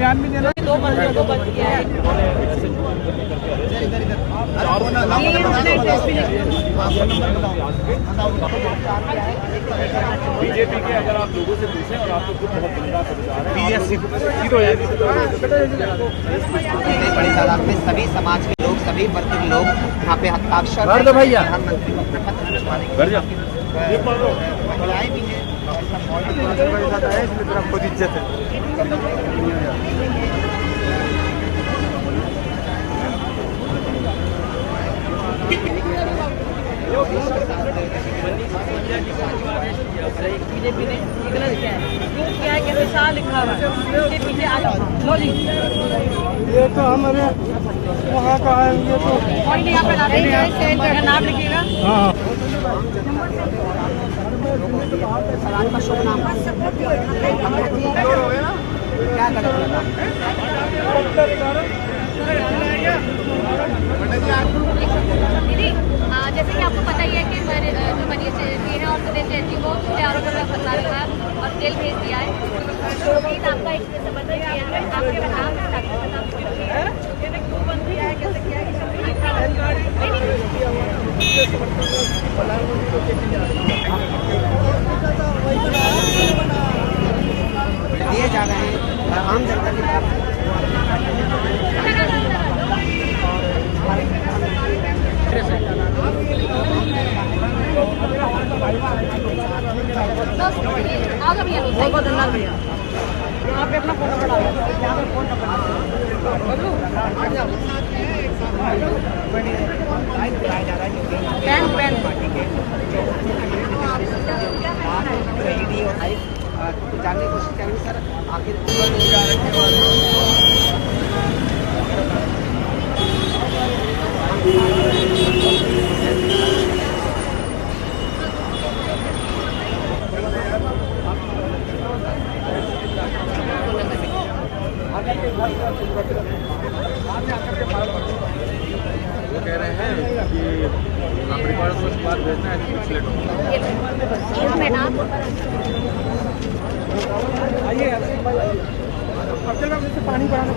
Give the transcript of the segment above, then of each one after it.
बयान भी देना। 2 मंजिलों को बंद किया है। बीजेपी के अगर आप लोगों से पूछें और आपको खुद बहुत गंदा हो जाएगी बड़ी तादाद में सभी समाज के लोग, सभी वर्ग के लोग यहाँ पे हस्ताक्षर प्रधानमंत्री को अपना पत्र भिजवाने के लिए महिलाएं भी हैं। खुद इज्जत है। बीजेपी ने गलत किया है, क्यों किया है कि शाह लिखा हुआ है उसके पीछे आ जाओ। लो जी, ये तो हमारे वहाँ का है, ये तो कोई नहीं, यहाँ पे नाम लिखिएगा। हाँ समाज का शुभ नाम क्या गलत लगा? दीदी, जैसे कि आपको पता ही है कि जो मनीष जी हैं और सुदेश जैन को पिछले आरोपों में फंसा रखा है और जेल भेज दिया है। तो प्लीज आपका एक संबंध किया है आपके बताओ क्यों बंद किया है, कैसे किया है? दिए जा रहे हैं आम जनता की तरफ। आओगे भैया, बहुत धन्यवाद भैया। यहाँ पे अपना फोटो पड़ा है, यहाँ पे फोन नंबर पेन जानने की कोशिश करेंगे सर आखिर वो कह रहे हैं कि आप रिकॉर्ड कुछ बात भेजना है कुछ लेट हो। पानी बढ़ाना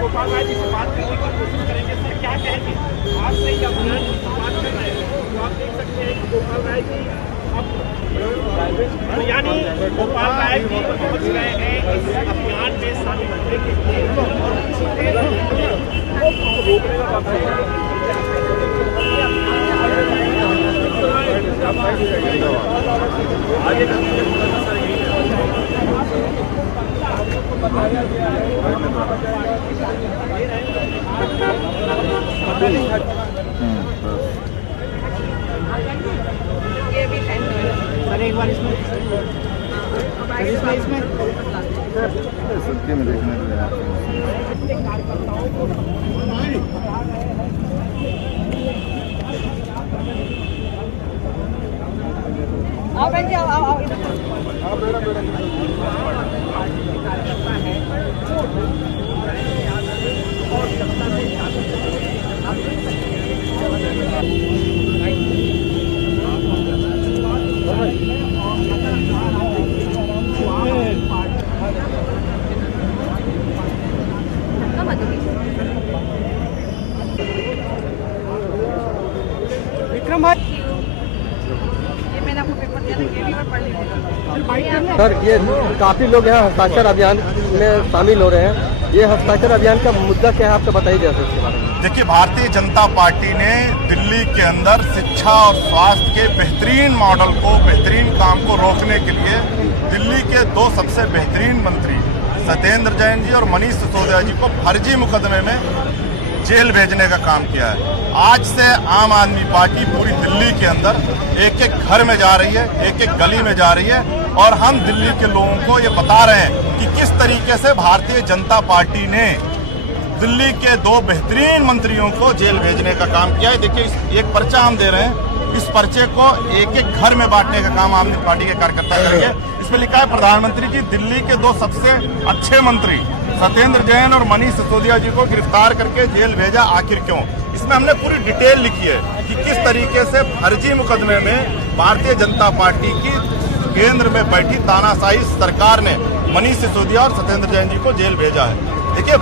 गोपाल राय जी से बात करने की कोशिश करेंगे। सर क्या कहेंगे, आज से ही अभियान की शुरुआत कर रहे हैं, तो आप देख सकते हैं कि गोपाल राय जी अब तो यानी गोपाल राय जी पहुंच गए हैं इस अभियान में शामिल होने के लिए और रोकने का बात आगे बताया गया है। ये भी है सर एक बार इसमें सत्य में देखने को आओ बहन जी, आओ। विक्रम भाई, ये मैंने आपको पेपर दिया था, ये भी मैं पढ़ लीजिएगा। सर, ये काफ़ी लोग यहाँ हस्ताक्षर अभियान में शामिल हो रहे हैं। ये हस्ताक्षर अभियान का मुद्दा क्या है, आपको बताइए जैसे इसके बारे में। देखिए, भारतीय जनता पार्टी ने दिल्ली के अंदर शिक्षा और स्वास्थ्य के बेहतरीन मॉडल को, बेहतरीन काम को रोकने के लिए दिल्ली के 2 सबसे बेहतरीन मंत्री सत्येंद्र जैन जी और मनीष सिसोदिया जी को फर्जी मुकदमे में जेल भेजने का काम किया है। आज से आम आदमी पार्टी पूरी दिल्ली के अंदर एक एक घर में जा रही है, एक एक गली में जा रही है और हम दिल्ली के लोगों को ये बता रहे हैं कि किस तरीके से भारतीय जनता पार्टी ने दिल्ली के 2 बेहतरीन मंत्रियों को जेल भेजने का काम किया है। देखिए, एक पर्चा हम दे रहे हैं, इस पर्चे को एक एक घर में बांटने का काम आम आदमी पार्टी के कार्यकर्ता करेंगे। इसमें लिखा है प्रधानमंत्री जी, दिल्ली के 2 सबसे अच्छे मंत्री सत्येंद्र जैन और मनीष सिसोदिया जी को गिरफ्तार करके जेल भेजा, आखिर क्यों? इसमें हमने पूरी डिटेल लिखी है कि किस तरीके से फर्जी मुकदमे में भारतीय जनता पार्टी की केंद्र में बैठी तानाशाही सरकार ने मनीष सिसोदिया और सत्येंद्र जैन जी को जेल भेजा है। देखिए,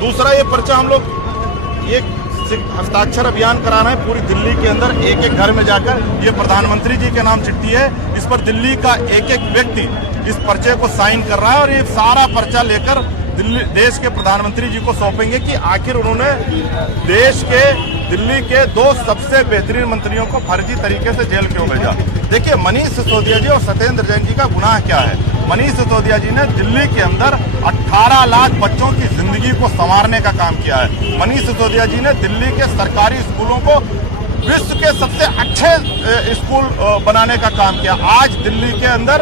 दूसरा ये पर्चा हम लोग ये हस्ताक्षर अभियान करा रहे हैं पूरी दिल्ली के अंदर, एक एक घर में जाकर। ये प्रधानमंत्री जी के नाम चिट्ठी है, इस पर दिल्ली का एक एक व्यक्ति इस पर्चे को साइन कर रहा है और ये सारा पर्चा लेकर देश के प्रधानमंत्री जी को सौंपेंगे कि आखिर उन्होंने देश के दिल्ली के 2 सबसे बेहतरीन मंत्रियों को फर्जी तरीके से जेल क्यों भेजा। देखिए, मनीष सिसोदिया जी और सत्येंद्र जैन जी का गुनाह क्या है? मनीष सिसोदिया जी ने दिल्ली के अंदर 18 लाख बच्चों की जिंदगी को संवारने का काम किया है। मनीष सिसोदिया जी ने दिल्ली के सरकारी स्कूलों को विश्व के सबसे अच्छे स्कूल बनाने का काम किया। आज दिल्ली के अंदर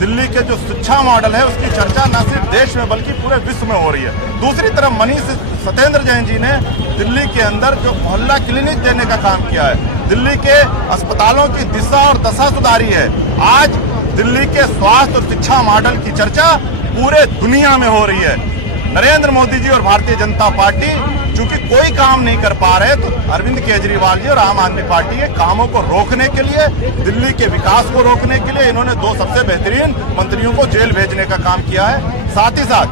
दिल्ली के जो शिक्षा मॉडल है उसकी चर्चा न सिर्फ देश में बल्कि पूरे विश्व में हो रही है। दूसरी तरफ सत्येंद्र जैन जी ने दिल्ली के अंदर जो मोहल्ला क्लिनिक देने का काम किया है, दिल्ली के अस्पतालों की दिशा और दशा सुधारी है। आज दिल्ली के स्वास्थ्य और शिक्षा मॉडल की चर्चा पूरे दुनिया में हो रही है। नरेंद्र मोदी जी और भारतीय जनता पार्टी चूंकि कोई काम नहीं कर पा रहे, तो अरविंद केजरीवाल जी और आम आदमी पार्टी के कामों को रोकने के लिए, दिल्ली के विकास को रोकने के लिए इन्होंने 2 सबसे बेहतरीन मंत्रियों को जेल भेजने का काम किया है। साथ ही साथ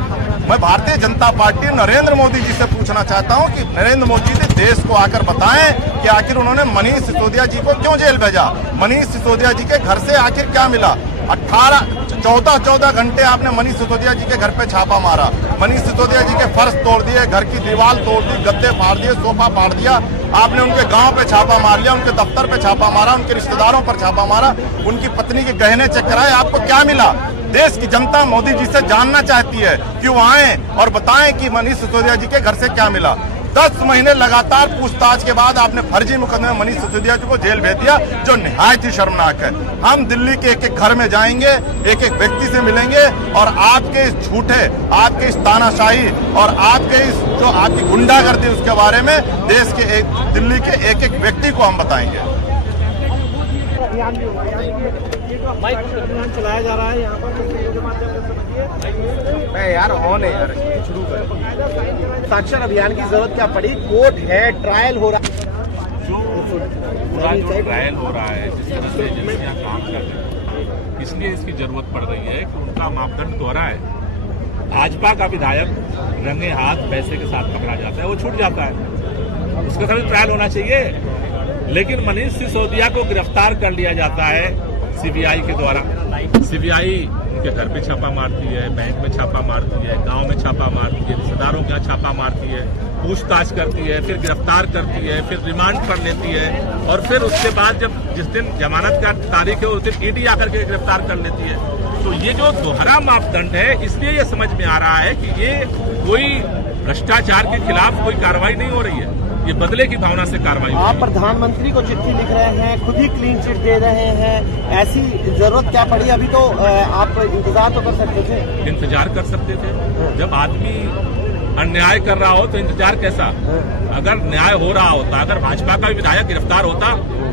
मैं भारतीय जनता पार्टी नरेंद्र मोदी जी से पूछना चाहता हूं कि नरेंद्र मोदी जी देश को आकर बताएं कि आखिर उन्होंने मनीष सिसोदिया जी को क्यों जेल भेजा। मनीष सिसोदिया जी के घर से आखिर क्या मिला? 14 घंटे आपने मनीष सिसोदिया जी के घर पे छापा मारा, मनीष सिसोदिया जी के फर्श तोड़ दिए, घर की दीवार तोड़ दी, गद्दे फाड़ दिए, सोफा फाड़ दिया। आपने उनके गांव पे छापा मार लिया, उनके दफ्तर पे छापा मारा, उनके रिश्तेदारों पर छापा मारा, उनकी पत्नी के गहने चेक कराए। आपको क्या मिला? देश की जनता मोदी जी से जानना चाहती है कि वो आए और बताएं कि मनीष सिसोदिया जी के घर से क्या मिला। 10 महीने लगातार पूछताछ के बाद आपने फर्जी मुकदमे में मनीष सिसोदिया जी को जेल भेज दिया, जो निहायत ही शर्मनाक है। हम दिल्ली के एक एक घर में जाएंगे, एक एक व्यक्ति से मिलेंगे और आपके इस झूठे, आपके इस तानाशाही और आपके इस जो आपकी गुंडागर्दी उसके बारे में देश के दिल्ली के एक एक व्यक्ति को हम बताएंगे। अभियान चलाया जा रहा है यहाँ पर यार ऑन है यार, शुरू कर। साक्षर अभियान की जरूरत क्या पड़ी? कोर्ट है, ट्रायल हो रहा है, जो ट्रायल हो रहा है, जिस तरह से एजेंसियां काम कर रही है, इसलिए इसकी जरूरत पड़ रही है कि उनका मापदंड दोहरा है। भाजपा का विधायक रंगे हाथ पैसे के साथ पकड़ा जाता है, वो छूट जाता है, उसका सभी ट्रायल होना चाहिए। लेकिन मनीष सिसोदिया को गिरफ्तार कर लिया जाता है सीबीआई के द्वारा। सीबीआई उनके घर पे छापा मारती है, बैंक में छापा मारती है, गांव में छापा मारती है, रिश्तेदारों के यहाँ छापा मारती है, पूछताछ करती है, फिर गिरफ्तार करती है, फिर रिमांड पर लेती है और फिर उसके बाद जब जिस दिन जमानत का तारीख है उस दिन ईडी आकर के गिरफ्तार कर लेती है। तो ये जो दोहरा मापदंड है, इसलिए ये समझ में आ रहा है कि ये कोई भ्रष्टाचार के खिलाफ कोई कार्रवाई नहीं हो रही है, ये बदले की भावना से कार्रवाई। आप प्रधानमंत्री को चिट्ठी लिख रहे हैं, खुद ही क्लीन चिट दे रहे हैं, ऐसी जरूरत क्या पड़ी? अभी तो आप इंतजार तो कर सकते थे। इंतजार कर सकते थे। जब आदमी अन्याय कर रहा हो तो इंतजार कैसा? अगर न्याय हो रहा होता, अगर भाजपा का भी विधायक गिरफ्तार होता,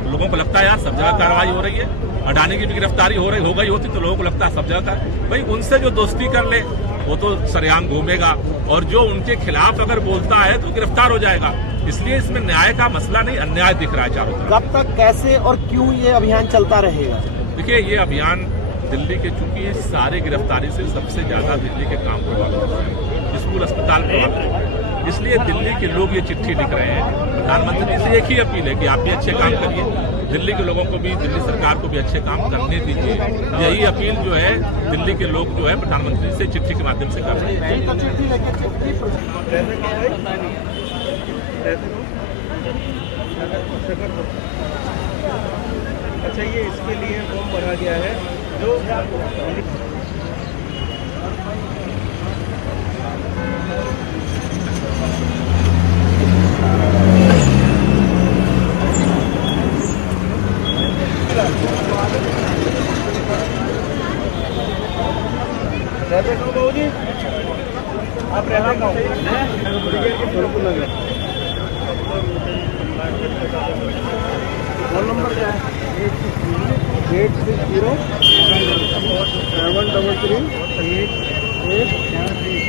लोगों को लगता है यार सब जगह कार्रवाई हो रही है। अडानी की भी गिरफ्तारी हो गई होती तो लोगों को लगता है सब जगह भाई उनसे जो दोस्ती कर ले वो तो सरेआम घूमेगा और जो उनके खिलाफ अगर बोलता है तो गिरफ्तार हो जाएगा। इसलिए इसमें न्याय का मसला नहीं, अन्याय दिख रहा है चारों तरफ। कब तक, कैसे और क्यों ये अभियान चलता रहेगा? देखिए, ये अभियान दिल्ली के चूंकि सारे गिरफ्तारी से सबसे ज्यादा दिल्ली के काम प्रभावित हुए हैं, स्कूल अस्पताल प्रभावित हुए, इसलिए दिल्ली के लोग ये चिट्ठी लिख रहे हैं। प्रधानमंत्री से एक ही अपील है कि आप भी अच्छे काम करिए, दिल्ली के लोगों को भी, दिल्ली सरकार को भी अच्छे काम करने दीजिए। यही अपील जो है दिल्ली के लोग जो है प्रधानमंत्री से चिट्ठी के माध्यम से कर रहे हैं। अच्छा, ये इसके लिए फॉर्म भरा गया है जो आप रहना फोन नंबर क्या है? 860 733 8